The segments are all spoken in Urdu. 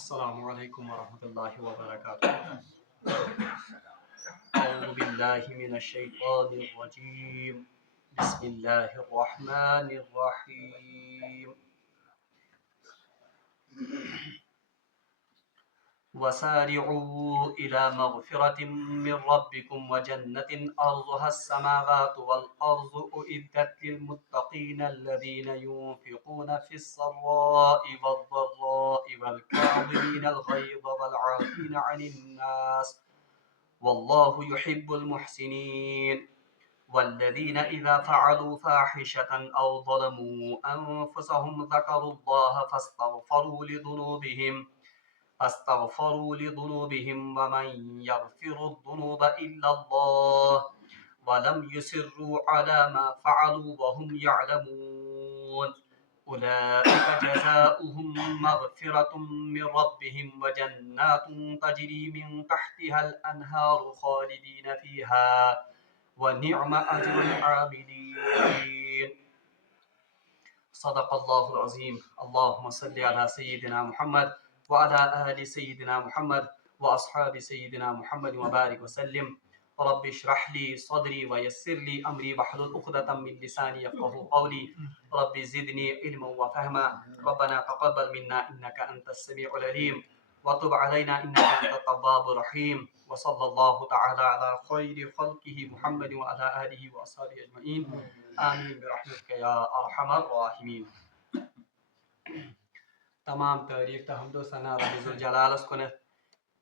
السلام علیکم ورحمۃ اللہ وبرکاتہ. اعوذ باللہ من الشیطان الرجیم. بسم اللہ الرحمن الرحیم. وسارعوا إلى مغفرة من ربكم وجنة أرضها السماوات والأرض أعدت للمتقين الذين ينفقون في السراء والضراء والكاظمين الغيظ والعافين عن الناس والله يحب المحسنين والذين إذا فعلوا فاحشة أو ظلموا أنفسهم ذكروا الله فاستغفروا لذنوبهم ومن يغفر الذنوب إلا الله ولم يصروا على ما فعلوا وهم يعلمون أولئك جزاؤهم مغفرة من ربهم وجنات تجري من تحتها الأنهار خالدين فيها ونعم أجر العاملين. صدق الله العظيم. اللهم صل على سيدنا محمد وعلى آل سيدنا محمد وأصحاب سيدنا محمد وبارك وسلم. رب اشرح لي صدري ويسر لي أمري واحلل عقدة من لساني يفقهوا قولي. رب زدني علما وفهما. ربنا تقبل منا إنك أنت السميع العليم وتب علينا إنك أنت التواب الرحيم. وصلى الله تعالى على خير خلقه محمد وعلى آله وأصحابه أجمعين. آمين برحمتك يا أرحم الراحمين. تمام تعریف تو حمد و ثنا رب ذوالجلالس کنت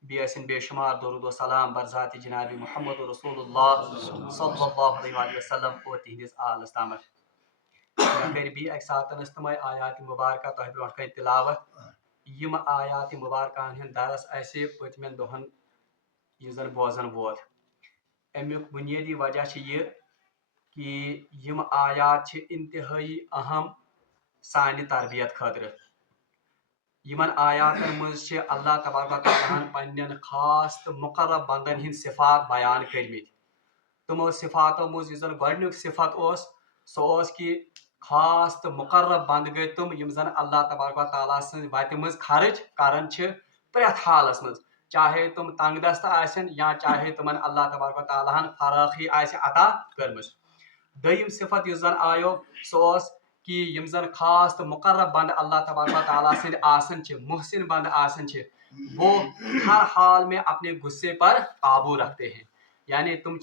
بیسن بے شمار درود و سلام بر ذات جناب محمد رسول اللہ صلی اللہ علیہ وسلم اور تہندس آلس تامت. کر بی اک ساتنس تمے آیات مبارکہ تہ برونٹ کن تلاوت. یم آیات مبارکان ہند درس اسہ پتمن دہن یہ زن بوزن ووت. امیک بنیادی وجہ یہ کہ یم آیات انتہائی اہم سانہ تربیت خاطر. یمن آیاتن مز اللہ تبارک و تعالیٰ پنن خاص تو مقرب بندن ہند صفات بیان کرمت. تمو صفاتو مز زن گۄڈنیُک صفت سہ کہ خاص تو مقرب بند گئی تم یم زن اللہ تبارک و تعالیٰ سن وتہ مز خرچ کران پرٛٮ۪تھ حالس مز، چاہے تم تنگ دست آسن یا چاہے تمن اللہ تبارک و تعالیٰ فراخی آسہ عطا کرمژ. دویم صفت یس زن آیو سہ کہ یم زن خاص تو مقرب بند اللہ تبارک و تعالیٰ سند آسن محسن بند آسن وہ ہر حال میں اپنے غصے پر قابو رکھتے ہیں. یعنی تم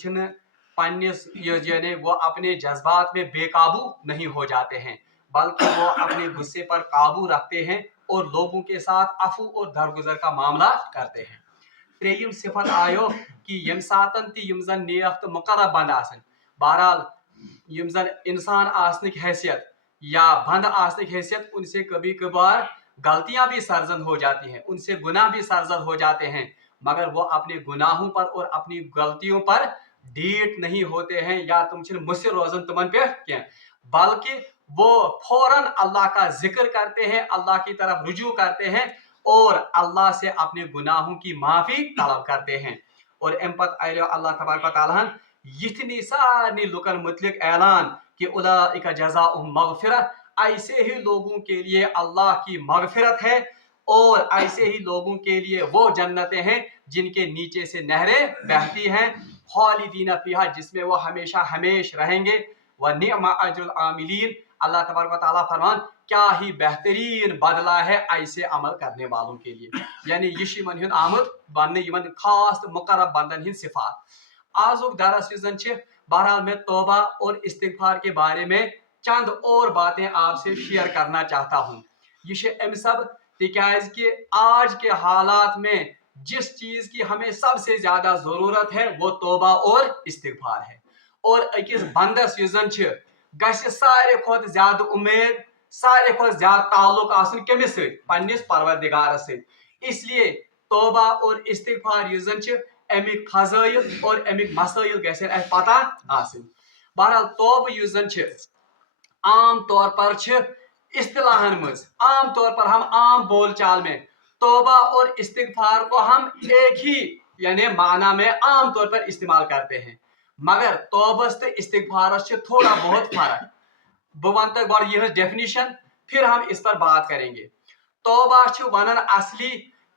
پنس یعنی وہ اپنے جذبات میں بے قابو نہیں ہو جاتے ہیں بلکہ وہ اپنے غصے پر قابو رکھتے ہیں اور لوگوں کے ساتھ عفو اور درگزر کا معاملہ کرتے ہیں. تریم صفت آیو کہ یم ساتن تی یم زن نیک تو مقرب بند آسن. بہرحال یم زن انسان آسنک حیثیت یا بند آسنک حیثیت ان سے کبھی کبھار غلطیاں بھی سرزد ہو جاتی ہیں، ان سے گناہ بھی سرزد ہو جاتے ہیں، مگر وہ اپنے گناہوں پر اور اپنی غلطیوں پر ڈیٹ نہیں ہوتے ہیں یا تم مصر روزن تمن پہ کیا، بلکہ وہ فوراً اللہ کا ذکر کرتے ہیں، اللہ کی طرف رجوع کرتے ہیں اور اللہ سے اپنے گناہوں کی معافی طلب کرتے ہیں. اور ام پت آئیو اللہ تبارک و تعالیٰ یتنی سارنی لکن متعلق اعلان کہ اولئک جزاؤہم مغفرۃ، ایسے ہی لوگوں کے لیے اللہ کی مغفرت ہے اور ایسے ہی لوگوں کے لیے وہ جنتیں ہیں جن کے نیچے سے نہریں بہتی ہیں، خالدین فیہا، جس میں وہ ہمیشہ ہمیش رہیں گے. ونعم اجر العاملین، اللہ تبارک و تعالیٰ فرمان کیا ہی بہترین بدلہ ہے ایسے عمل کرنے والوں کے لیے. یعنی یہ یمن ہند آمد بننے یمن خاص مقرب بندن ہند صفات. آزک درس یس زن بہرحال میں توبہ اور استغفار کے بارے میں چند اور باتیں آپ سے شیئر کرنا چاہتا ہوں. یہ ام سب تکیاز کہ آج کے حالات میں جس چیز کی ہمیں سب سے زیادہ ضرورت ہے وہ توبہ اور استغفار ہے. اور اکس بندس یس زن گژھِ ساروی کھۄتہٕ زیادہ امید، ساروی کھۄتہٕ زیادہ تعلق آسن کمس سۭتۍ؟ پننس پروردگارس سۭتۍ. اس لیے توبہ اور استغفار یس زن امیک فضائل اور امیک مسائل گژھن اسہِ پتہ آسن. بہرحال توبہ یس زن عام طور پر اصطلاحن مز، عام طور پر ہم عام بول چال میں توبہ اور استغفار کو ہم ایک ہی یعنی معنی میں عام طور پر استعمال کرتے ہیں، مگر توبس تو استغفارس تھوڑا بہت فرق. بہ ون تہ گۄڈٕ یہ ڈیفینیشن پھر ہم اس پر بات کریں گے. توبہ ونان اصلی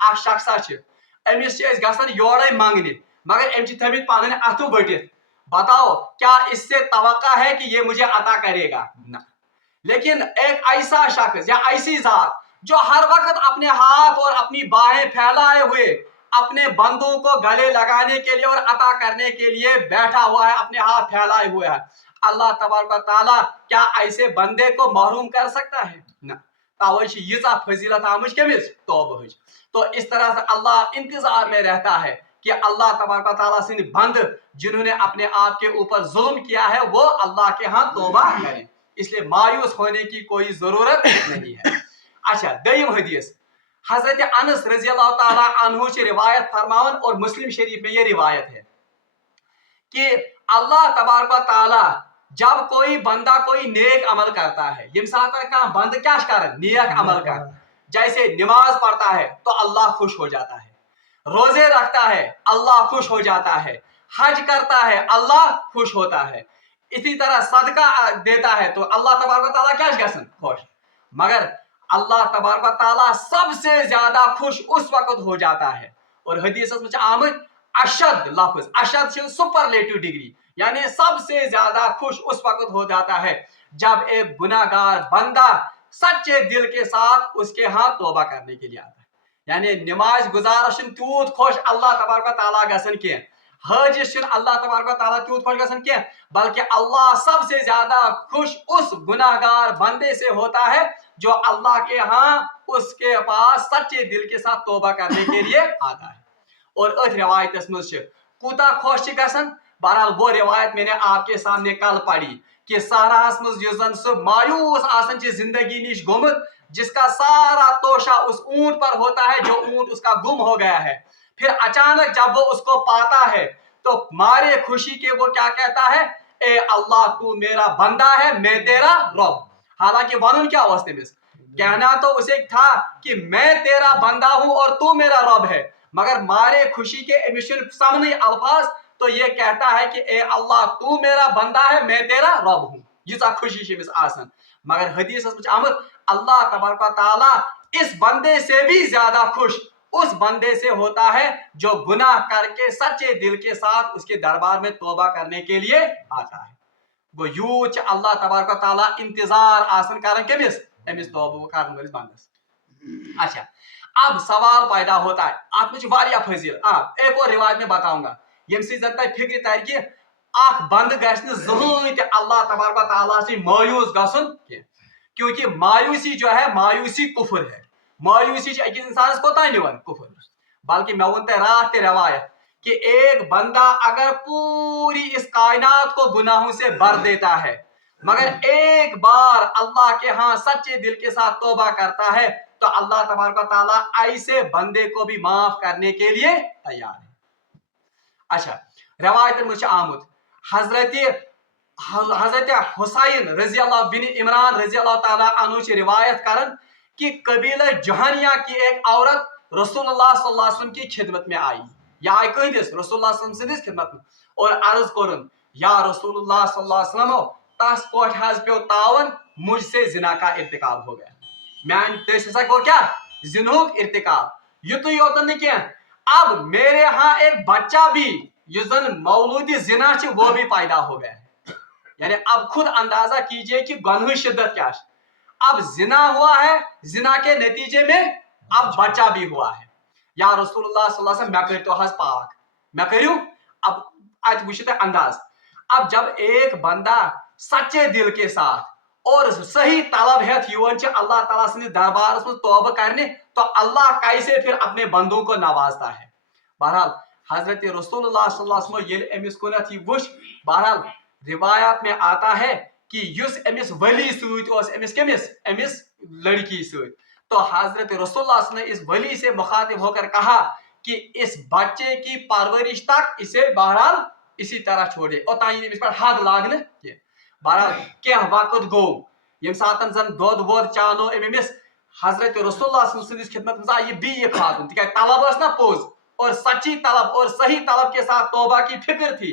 اخ شخصا امس گھان یورے منگنے مگر ام تھمت پن اتھو بٹت بتاؤ کیا اس سے توقع ہے کہ یہ مجھے عطا کرے گا؟ نہ. لیکن ایک ایسا شخص یا ایسی ذات جو ہر وقت اپنے ہاتھ اور اپنی باہیں پھیلائے ہوئے اپنے بندوں کو گلے لگانے کے لیے اور عطا کرنے کے لیے بیٹھا ہوا ہے، اپنے ہاتھ پھیلائے ہوئے ہے، اللہ تبارک و تعالیٰ کیا ایسے بندے کو محروم کر سکتا ہے؟ نہ. توے ییژا فضیلت آمج کمس توبہ ہج. تو اس طرح سے اللہ انتظار میں رہتا ہے کہ اللہ تبارک و تعالیٰ سے بند جنہوں نے اپنے آپ کے اوپر ظلم کیا ہے وہ اللہ کے ہاں توبہ کریں. اس لیے مایوس ہونے کی کوئی ضرورت نہیں ہے. اچھا دیم حدیث حضرت انس رضی اللہ تعالیٰ عنہ سے روایت فرماون اور مسلم شریف میں یہ روایت ہے کہ اللہ تبارک و تعالیٰ جب کوئی بندہ کوئی نیک عمل کرتا ہے یم ساتھ کہاں بند کیا کر نیک عمل کر جیسے نماز پڑھتا ہے تو اللہ خوش ہو جاتا ہے، روزے رکھتا ہے اللہ خوش ہو جاتا ہے، حج کرتا ہے اللہ خوش ہوتا ہے، اسی طرح صدقہ دیتا ہے تو اللہ تبارک و تعالیٰ کیا گژھن خوش. مگر اللہ تبارک و تعالیٰ سب سے زیادہ خوش اس وقت ہو جاتا ہے. اور حدیث میں آمد اشد لفظ اشد سپرلیٹو ڈگری یعنی سب سے زیادہ خوش اس وقت ہو جاتا ہے جب ایک گناہ گار بندہ سچے دل کے ساتھ اس کے ہاں توبہ کرنے کے لیے آتا ہے. یعنی نماز گزارش تیوت خوش اللہ تبارک و تعالیٰ گژھن کی، حاجس اللہ تبارک و تعالیٰ تیوت خوش گژھن کی، بلکہ اللہ سب سے زیادہ خوش اس گناہ گار بندے سے ہوتا ہے جو اللہ کے ہاں اس کے پاس سچے دل کے ساتھ توبہ کرنے کے لیے آتا ہے. اور ات روایت مز کوتا خوش گژھن. بہرحال وہ روایت میں نے آپ کے سامنے کل پڑھی کہ صحراس مز زن سہ مایوس آسن زندگی نش گومت جس کا سارا توشہ اس اونٹ پر ہوتا ہے جو اونٹ اس کا گم ہو گیا ہے، پھر اچانک جب وہ اس کو پاتا ہے تو مارے خوشی کے وہ کیا کہتا ہے، اے اللہ تو میرا بندہ ہے میں تیرا رب. حالانکہ ونن کیا اس تمس کہنا تو اسے تھا کہ میں تیرا بندہ ہوں اور تو میرا رب ہے، مگر مارے خوشی کے ایمیشن سامنے الفاظ تو یہ کہتا ہے کہ اے اللہ تو میرا بندہ ہے میں تیرا رب ہوں. ییژا خوشی شمس آسن. مگر حدیث میں آمد اللہ تبارک و تعالیٰ اس بندے سے بھی زیادہ خوش اس بندے سے ہوتا ہے جو گناہ کر کے سچے دل کے ساتھ اس کے دربار میں توبہ کرنے کے لیے آتا ہے. گو یوت اللہ تبارک و تعالیٰ انتظار آسن کرن کمس امس توبہ کرنے والس بندس. اچھا اب سوال پیدا ہوتا ہے آپ مجھے واریاہ فضیل ایک اور روایت میں بتاؤں گا یم سی زن تہ فکر تر کہ اخ بند گژھِ نہٕ زٕہٕنۍ تہِ اللہ تبارک و تعالیٰ سے مایوس گژھُن کینٛہہ، کیونکہ مایوسی جو ہے مایوسی کفر ہے. مایوسی اکس انسانس کوتاہ نِوان کفر. بلکہ میں ون تہ رات تہ روایت کہ ایک بندہ اگر پوری اس کائنات کو گناہوں سے بھر دیتا ہے مگر ایک بار اللہ کے ہاں سچے دل کے ساتھ توبہ کرتا ہے تو اللہ تبارک و تعالیٰ ایسے بندے کو بھی معاف کرنے کے لیے تیار ہے. اچھا روایت میں آمد حضرت حسین رضی اللہ بن عمران رضی اللہ تعالیٰ عنہ سے روایت کرن کہ قبیلہ جہانیہ کی ایک عورت رسول اللہ صلی اللہ علیہ وسلم کی خدمت میں آئی یا آئی کہندس رسول اللہ صلی اللہ علیہ وسلم خدمت میں اور عرض کرن یا رسول اللہ صلی اللہ علیہ وسلم تس کوٹ حض پیو تاون مجھ سے زنا کا ارتکاب ہو گیا. میان تس ہسا گو کیا زنہک ارتکاب. یتوی یوتن نہ کینٛہہ اب میرے ہاں ایک بچہ بھی جو زن مولود زنا وہ بھی پیدا ہو گیا ہے. یعنی اب خود اندازہ کیجئے کہ گناہ شدت کیا ہے. اب زنا ہوا ہے، زنا کے نتیجے میں اب بچہ بھی ہوا ہے. یا رسول اللہ صلی اللہ علیہ وسلم میں کرتو حض پاک میں کریو. اب ات وچھتے انداز اب جب ایک بندہ سچے دل کے ساتھ اور صحیح طلب ہیت یون اللہ تعالیٰ سے دربار میں توبہ کرنے تو اللہ کیسے پھر اپنے بندوں کو نوازتا ہے. بہرحال حضرت رسول اللہ صلی اللہ علیہ وسلم یل امس کنت یہ وچ بہرحال روایات میں آتا ہے کہ یس امس ولی سوت امس کمس امس لڑکی سوت تو حضرت رسول اللہ صلی اللہ علیہ وسلم نے اس ولی سے مخاطب ہو کر کہا کہ اس بچے کی پرورش تک اسے بہرحال اسی طرح چھوڑے اور تائین اس پر حد لاگنے کی. بہرحال کیا وقت گو یم ساتن زن دود وود چانو امس حضرت رسول اللہ صلی اللہ علیہ وسلم خدمت میں یہ بھی یہ خاتون تک طلب اس نہ پوز اور سچی طلب اور صحیح طلب کے ساتھ توبہ کی فکر تھی.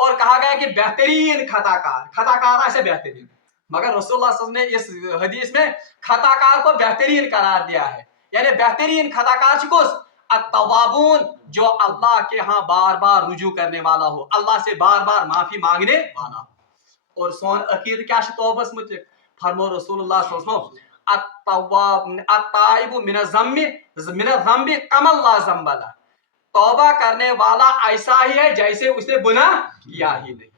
اور کہا گیا کہ بہترین خطا کار ایسے بہترین، مگر رسول اللہ صلی اللہ علیہ وسلم نے اس حدیث میں خطا کار کو بہترین قرار دیا ہے. یعنی بہترین خطا کار کس؟ التوابون، جو اللہ کے ہاں بار بار رجوع کرنے والا ہو، اللہ سے بار بار معافی مانگنے والا ہو. اور سون عقید کیا توبس متعلق فرمو رسول اللہ صلی اللہ علیہ وسلم التائب من الذنب کما لا ذنب لہ، توبہ کرنے والا ایسا ہی ہے جیسے اس نے گناہ کیا ہی نہیں.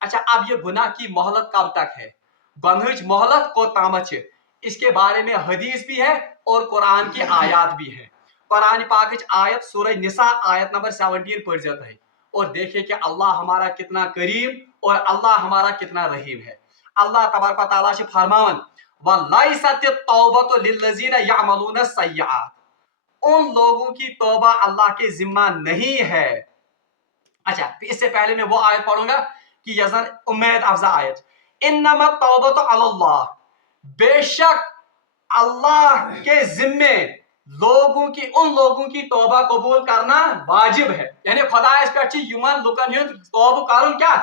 اچھا اب یہ گناہ کی مہلت کب تک ہے؟ گنہچ مہلت کو تامت، اس کے بارے میں حدیث بھی ہے اور قرآن کی آیات بھی ہے. قرآن پاک آیت سورہ نساء آیت نمبر 17 پڑھ جاتا ہے اور دیکھیں کہ اللہ ہمارا کتنا کریم اور اللہ ہمارا کتنا رحیم ہے. اللہ تبارک و تعالیٰ سے فرماون وَلَيْسَتِ التَّوْبَةُ لِلَّذِينَ يَعْمَلُونَ السَّيِّئَاتِ، ان لوگوں کی توبہ اللہ کے ذمہ نہیں ہے. اچھا اس سے پہلے میں وہ آیت پڑھوں گا کہ یزن امید افزا آیت، انما التوبۃ علی اللہ، بے شک اللہ کے ذمے ان لوگوں کی توبہ قبول کرنا واجب ہے. یعنی خدا اس پہ یمن لکن ہند توبہ کرن کیا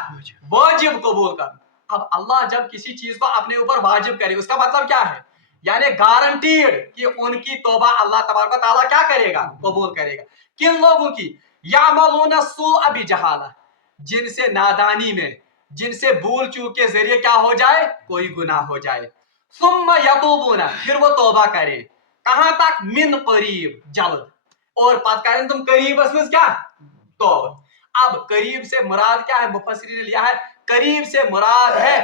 واجب قبول کرنا. اب اللہ جب کسی چیز کو اپنے اوپر واجب کرے اس کا مطلب کیا ہے؟ یعنی گارنٹیڈ کہ ان کی توبہ اللہ تبارک و تعالیٰ کیا کرے گا؟ قبول کرے گا. کن لوگوں کی؟ یعملون السوء بجہالہ، جن سے نادانی میں، جن سے بھول چوک کے ذریعے کیا ہو جائے؟ کوئی گناہ ہو جائے. ثم یتوبون، پھر وہ توبہ کرے. کہاں تک؟ من قریب، جلد. اور پتہ کریں تم قریب اس میں کیا؟ توبہ. اب قریب سے مراد کیا ہے؟ مفسرین نے لیا ہے قریب سے مراد ہے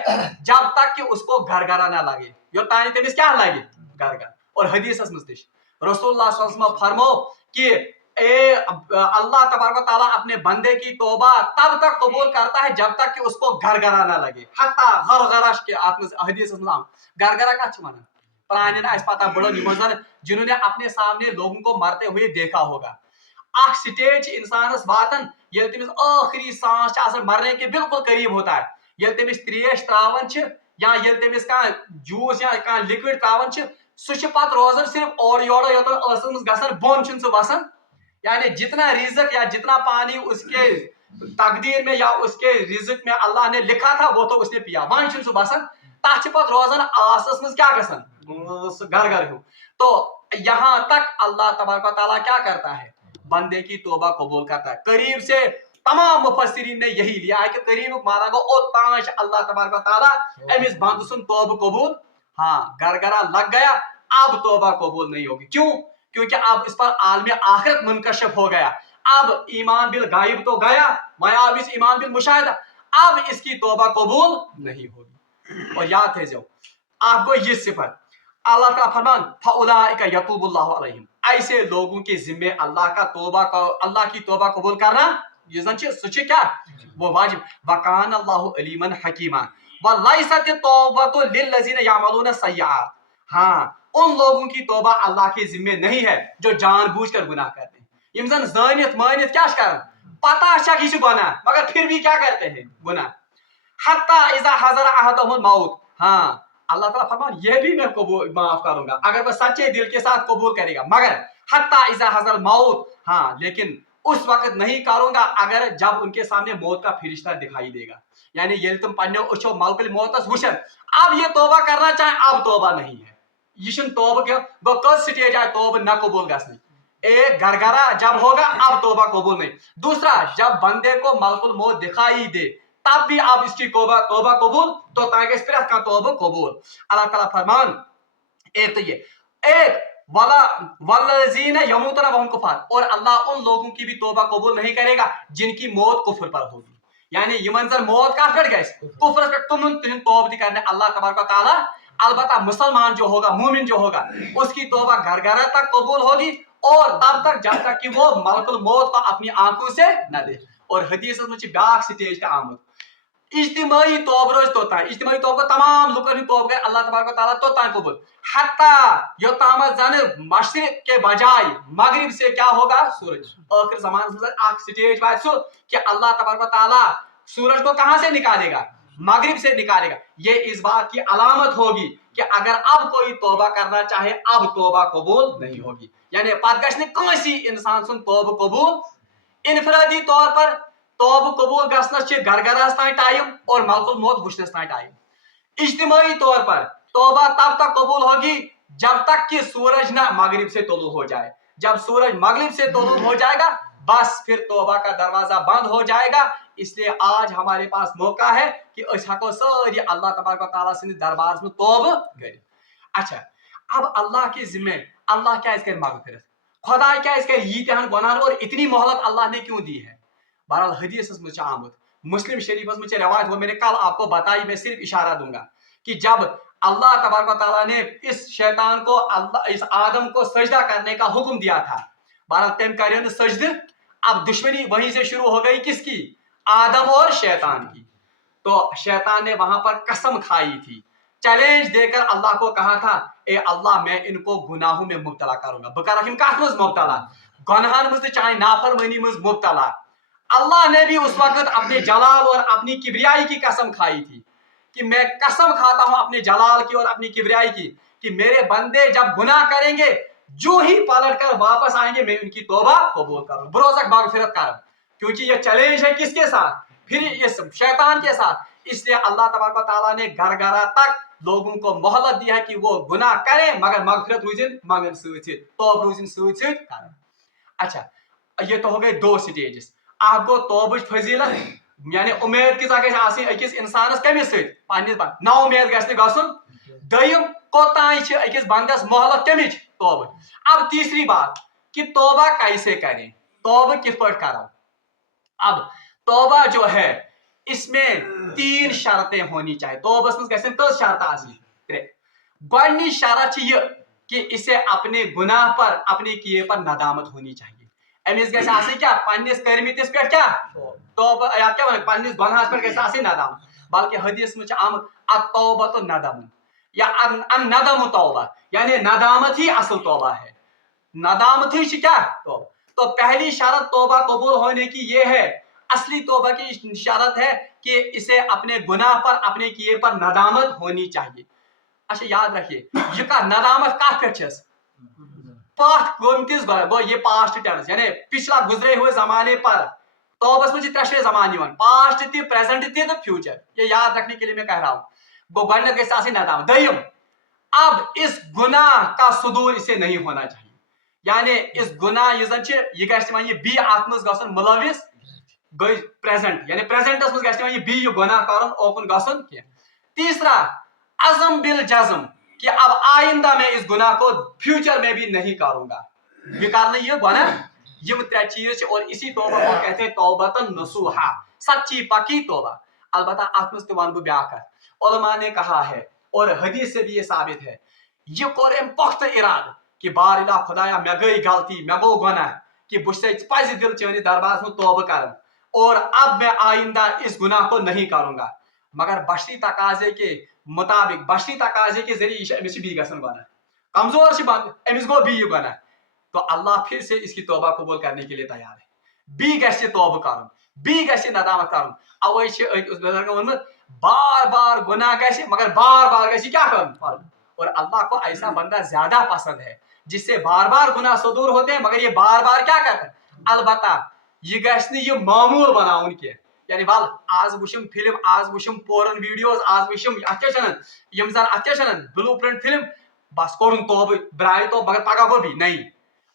جب تک کہ اس کو گھر نہ لگے، جو تانی تمس کیا لگے؟ گھر. اور حدیث اس مستش رسول اللہ صلی اللہ علیہ وسلم فرمو کہ اللہ تبارک و تعالیٰ اپنے بندے کی توبہ تب تک قبول کرتا ہے جب تک کہ اس کو گھر نہ لگے. حتی غرغرش کے حدیث اسلام گھر کا چھمانا پرانے نا اس پتہ بڑو نمازن جنہوں نے اپنے سامنے لوگوں کو مرتے ہوئے دیکھا ہوگا. اخ سٹیج انسانس واتن یل تمس آخری سانس آسان مرنے کے بالکل قریب ہوتا ہے، یل تمس تریش تراون یا یل تمس کان جوس یا کان لکوڈ تراون سہ پتہ روزان صرف اور یورو یوتن ٲسس منٛز گژھان بۄن چھُنہٕ سُہ وسان. یعنی جتنا رزق یا جتنا پانی اس کے تقدیر میں یا اس کے رزق میں اللہ نے لکھا تھا وہ تو اس نے پیا، وان چھُنہٕ سُہ بسان. تتھ پتہ روزان آسس منٛز کیا گژھان گھر ہیو. تو یہاں تک اللہ تبارک و تعالیٰ کیا کرتا ہے؟ بندے کی توبہ قبول کرتا ہے. قریب سے تمام مفسرین نے یہی لیا ہے کہ قریب مانا گو او تانچ اللہ تبارک و تعالیٰ امس بند سن توبہ قبول، ہاں گھر لگ گیا اب توبہ قبول نہیں ہوگی. کیوں؟ کیونکہ اب اس پر عالم آخرت منکشف ہو گیا. اب ایمان بالغائب تو گیا، وہاں اب اس ایمان بالمشاہدہ، اب اس کی توبہ قبول نہیں ہوگی. اور یاد ہے جو آپ کو یہ صفت اللہ تعالیٰ فرمان فَأُولَٰئِكَ يَتُوبُ اللَّهُ عَلَيْهِمْ، ایسے لوگوں کے ذمے اللہ کی توبہ قبول کرنا یہ زن سچ کیا وہ واجب. وَكَانَ اللَّهُ عَلِيمًا حَكِيمًا وَلَيْسَتِ التَّوْبَةُ لِلَّذِينَ يَعْمَلُونَ السَّيِّئَاتِ، ہاں ان لوگوں کی توبہ اللہ کے ذمے نہیں ہے جو جان بوجھ کر گناہ کرتے ہیں. یم زن زانیت مانیت کیا کرن پتہ چھ کہ یہ گناہ مگر پھر بھی کیا کرتے ہیں؟ گناہ. حتی اذا حضر احدهم الموت، ہاں اللہ تعالیٰ فرمان یہ بھی میں قبول معاف کروں گا اگر وہ سچے دل کے ساتھ قبول کرے گا، مگر حتی اذا حضر الموت، ہاں لیکن اس وقت نہیں کروں گا اگر جب ان کے سامنے موت کا فرشتہ دکھائی دے گا. یعنی یہ تم پنو اچھو ملک الموت وچھن اب یہ توبہ کرنا چاہیں اب توبہ نہیں ہے. یہ توبہ گو کس سٹیج آئے توبہ نہ قبول گھنی. ایک گھرگرا جب ہوگا اب توبہ قبول نہیں. دوسرا جب بندے کو ملک الموت دکھائی دے تب بھی اب اس کی توبہ قبول تو تاکہ پھر کا توبہ قبول. اللہ تعالیٰ فرمان ایک تو یہ ایک والذین یموتون وہم کفار، اور اللہ ان لوگوں کی بھی توبہ قبول نہیں کرے گا جن کی موت کفر پر ہوگی. یعنی یمن زن موت کا پھٹ گئے کفر پہ تمن تہن توبہ دی کرنے اللہ تبارک و تعالیٰ البتہ مسلمان جو ہوگا مومن جو ہوگا اس کی توبہ گھر تک قبول ہوگی اور تب تک جب تک کہ وہ ملک الموت کو اپنی آنکھوں سے نہ دے. اور حدیث میں بیاکھ سٹیج کا آمد اجتماعی توبہ روز توتا ہے. اجتماعی توبہ تمام لوگوں نے توبہ کر اللہ تبارک و تعالیٰ توتا قبول حتی یوتامت زن مشرق کے بجائے مغرب سے کیا ہوگا؟ سورج. آخر زمان سے ایک سٹیج بات سو کہ اللہ تبارک و تعالیٰ سورج کو کہاں سے نکالے گا؟ مغرب سے نکالے گا. یہ اس بات کی علامت ہوگی کہ اگر اب کوئی توبہ کرنا چاہے اب توبہ قبول نہیں ہوگی. یعنی پتہ گژھِ نہٕ کٲنٛسی انسان سُنٛد توبہ قبول انفرادی طور پر توبہ قبول گژھنس گھر گرس تان ٹائم اور ملک الموت وچھنس تان ٹائم. اجتماعی طور پر توبہ تب تک قبول ہوگی جب تک کہ سورج نہ مغرب سے طلوع ہو جائے. جب سورج مغرب سے طلوع ہو جائے گا بس پھر توبہ کا دروازہ بند ہو جائے گا. اس لیے آج ہمارے پاس موقع ہے کہ اس ہکو ساری اللہ تبارک و تعالیٰ سندس دربارس میں توبہ کر. اچھا اب اللہ کے ذمہ اللہ کیا کر مغفرت, خدا کیا کر یتہن گناہن اور اتنی مہلت اللہ نے کیوں دی ہے. بہرحال حدیث میں آمد مسلم شریف میں روایت وہ میں نے کل آپ کو بتائی, میں صرف اشارہ دوں گا کہ جب اللہ تبارک و تعالیٰ نے اس شیطان کو اس آدم کو سجدہ کرنے کا حکم دیا تھا, بہرحال تم کرے نا سجدہ. اب دشمنی وہیں سے شروع ہو گئی کس کی, آدم اور شیطان کی. تو شیطان نے وہاں پر قسم کھائی تھی, چیلنج دے کر اللہ کو کہا تھا اے اللہ میں ان کو گناہوں میں مبتلا کروں گا. بہ کرکھ کت مز مبتلا, گناہن مز چاہے نافرمانی مز مبتلا. اللہ نے بھی اس وقت اپنے جلال اور اپنی کبریائی کی قسم کھائی تھی کہ میں قسم کھاتا ہوں اپنے جلال کی اور اپنی کبریائی کی کہ میرے بندے جب گناہ کریں گے جو ہی پلٹ کر واپس آئیں گے میں ان کی توبہ قبول کروں, بروزک مغفرت کروں. کیونکہ یہ چیلنج ہے کس کے ساتھ, پھر اس شیطان کے ساتھ. اس لیے اللہ تبارک و تعالیٰ نے گھر گھر تک لوگوں کو مہلت دیا ہے کہ وہ گناہ کریں مگر مغفرت روزن مگن سی توبہ روزن سی کریں. اچھا یہ تو ہو گئے دو سٹیجز. اکھ گو توبہ فضیلت, یعنی امید کیژا گژھِ آسٕنۍ أکِس اِنسانس کٔمِس سۭتۍ پننِس نا امید گژھِ نہٕ گژھُن. دوٚیِم کوتام چھِ أکِس بندس مہلت کمِچ توبہ. اب تیسری بات کہ توبہ کیسے کریں, توبہ کس پٲٹھۍ کرو. اب توبہ جو ہے اس میں 3 شرطیں ہونی چاہیے. توبس مز گژھن کٔژ شرطہٕ آسٕنۍ 3. گۄڈنِچ شرط چھِ یہ کہ اسے اپنے گناہ پر اپنے کیے پر ندامت ہونی چاہیے. امس گژھِ آسٕنۍ کیا پننس کرمتس پہ کیا توبہ یا کیا ون پننس گناہس پہ گژھِ آسٕنۍ ندامت. بلکہ حدیث میں آمد التوبۃ ندم یا ان ندم توبہ, یعنی ندامت ہی اصل توبہ ہے. ندامت ہی کیا توبہ. تو پہلی شرط توبہ قبول ہونے کی یہ ہے, اصلی توبہ کی شرط ہے کہ اسے اپنے گناہ پر اپنے کیے پر ندامت ہونی چاہیے. اچھا یاد رکھیے یہ کا ندامت کت پہ چھس پات گمتس گو یہ پاسٹ ٹینس یعنی پچھلا گزرے ہوئے زمانے پر. توبس میں 3 زمان پاسٹ تہ پریزنٹ تہ تو فیوچر. یہ یاد رکھنے کے لیے میں کہہ رہا ہوں. گو گۄڈنیٚتھ گژھِ آسٕنۍ ندامت. دوٚیِم اب اس گناہ کا صدور اسے نہیں ہونا چاہیے, یعنی اس گناہ یہ گژھِ وۄنۍ یہ بی اتھ منٛز گژھُن ملوث گئی پریزنٹ, یعنی پریزنٹس منٛز گژھِ وۄنۍ یہ گناہ کرُن اوکن گژھُن کینٛہہ. تیسرا عزم بالجزم کہ اب آئندہ میں اس گناہ کو فیوچر میں بھی نہیں کروں گا. یہ کرنا یہ گناہ یم 3 چیز اور اسی توبہ کو کہتے ہیں توبۃ نصوحا, سچی پکی توبہ. البتہ اتھ منٛز تہِ ونہٕ بہٕ بیاکھ کتھ. علماء نے کہا ہے اور حدیث سے بھی یہ ثابت ہے, یہ کور ام پختہ ارادہ کہ بار الہ خدایا مے گئی غلطی مے گو گناہ کہ بہ پزِ دل چٲنِس دربارس منٛز توبہ کرن اور اب میں آئندہ اس گناہ کو نہیں کروں گا. مگر بشری تقاضے کے مطابق بشری تقاضے کے ذریعے امس بی گژھن گناہ کمزور سے بند امس گو بی گناہ. تو اللہ پھر سے اس کی توبہ قبول کرنے کے لیے تیار ہے. بی گژھِ توبہ کرن, بی گژھِ ندامت کرن. اوے چھِ اس بزرگن وونمُت بار بار گناہ گژھِ مگر بار بار گژھِ کیا کرن. اور اللہ کو ایسا بندہ زیادہ پسند ہے جس سے بار بار گناہ صدور ہوتے ہیں مگر یہ بار بار کیا کرتے ہیں. البتہ یہ گژھِ نہٕ یہ معمول بناؤن کینٛہہ, یعنی ول آز وچھم فلم آز وچھم پورن ویڈیوز آز وچھم ات کیا چنان یم زن ات کیا چنان بلو پرنٹ فلم بس کورن توبہ برائے تو مگر پگہ گو بھی نہیں.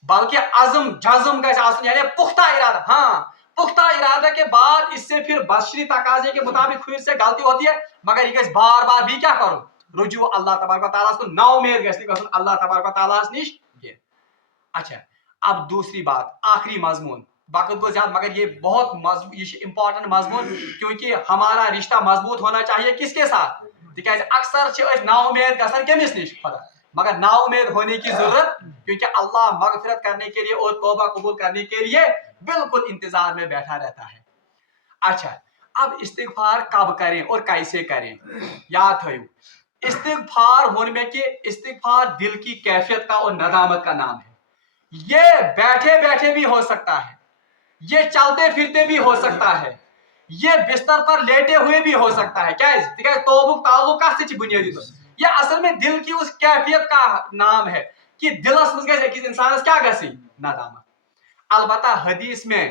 بلکہ عزم جزم گژھِ آسن یعنی پختہ ارادہ. ہاں پختہ ارادہ کے بعد اس سے پھر بشری تقاضے کے مطابق پھر سے غلطی ہوتی ہے مگر یہ گژھِ بار بار بھی کیا کرو رجوع اللہ تبارک و تعالیٰ کو نا امید گژھِ نہٕ گژھُن اللہ تبارک و تعالیٰ نش کینٛہہ. اچھا اب دوسری بات آخری مضمون, وقت گو زیادہ مگر یہ بہت یہ امپورٹنٹ مضمون کیونکہ ہمارا رشتہ مضبوط ہونا چاہیے کس کے ساتھ. تکیازِ اکثر نا امید گژھان کمس نش خدا, مگر نا امید ہونے کی ضرورت کیونکہ اللہ مغفرت کرنے کے لیے اور توبہ قبول کرنے کے لیے بالکل انتظار میں بیٹھا رہتا ہے. اچھا اب استغفار کب کریں اور کیسے کریں. یاد تھیو استغفار ہونے میں کہ استغفار دل کی کیفیت کا اور ندامت کا نام ہے. یہ بیٹھے بیٹھے بھی ہو سکتا ہے, یہ چلتے پھرتے بھی ہو سکتا ہے, یہ بستر پر لیٹے ہوئے بھی ہو سکتا ہے. کیا توبہ تعلق کت سے بنیادی طور یہ اصل میں دل کی اس کیفیت کا نام ہے کہ دلس مز گژھِ أکِس انسانس کیا گژھِ ندامت. البتہ حدیث میں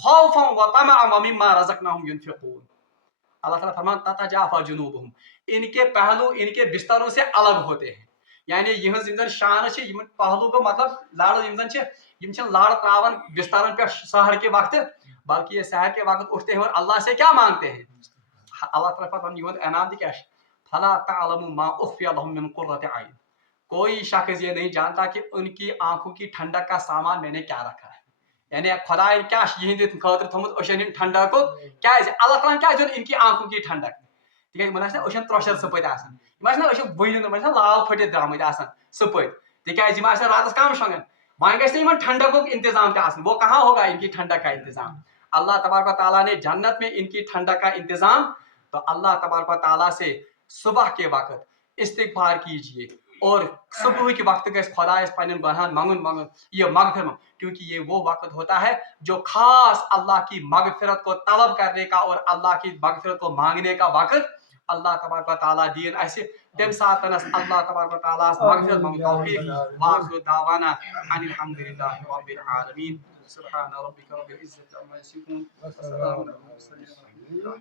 خوفا وطمعا ومما رزقناهم ينفقون. اللہ تعالیٰ فرمان تتجافى جنوبهم. ان کے پہلو ان کے بستروں سے الگ ہوتے ہیں. یعنی یہ شان پہلو کو مطلب لاڑ لاڑ تراون بسترن پہ سحر کے وقت بلکہ یہ سحر کے وقت اٹھتے ہیں اور اللہ سے کیا مانگتے ہیں. اللہ تعالیٰ فرمان یہ انعام کیا فلا تعلم ما اخفی لهم من قرۃ عین. کوئی شخص یہ نہیں جانتا کہ ان کی آنکھوں کی ٹھنڈک کا سامان میں نے کیا رکھا ہے. یعنی خدا کیا یہ خاطر تھومت اوشن ٹھنڈک کو کیا اللہ تعالیٰ کیا دن ان کی آنکھوں کی ٹھنڈک تک اوشن ترشر سپت بہن لال پھٹت درامت سپت تکیاز راتس کم شونگان وہیں گھن ٹھنڈک انتظام تہ وہ کہاں ہوگا ان کی ٹھنڈک کا انتظام. اللہ تبارک و تعالیٰ نے جنت میں ان کی ٹھنڈک کا انتظام. تو اللہ تبارک و تعالیٰ سے صبح کے وقت استغفار کیجیے اور صبح کے وقت گھس خدا پنن گناہن منگن یہ مغفرت کیونکہ یہ وہ وقت ہوتا ہے جو خاص اللہ کی مغفرت کو طلب کرنے کا اور اللہ کی مغفرت کو مانگنے کا وقت. اللہ تبارک و تعالیٰ دین اسہ تم ساتنس اللہ تبارک و تعالیٰ مغفرت منگ توفیق. واخر دعوانا ان الحمد للہ رب العالمین. سبحان ربک رب العزة عما یصفون وسلام علی المرسلین.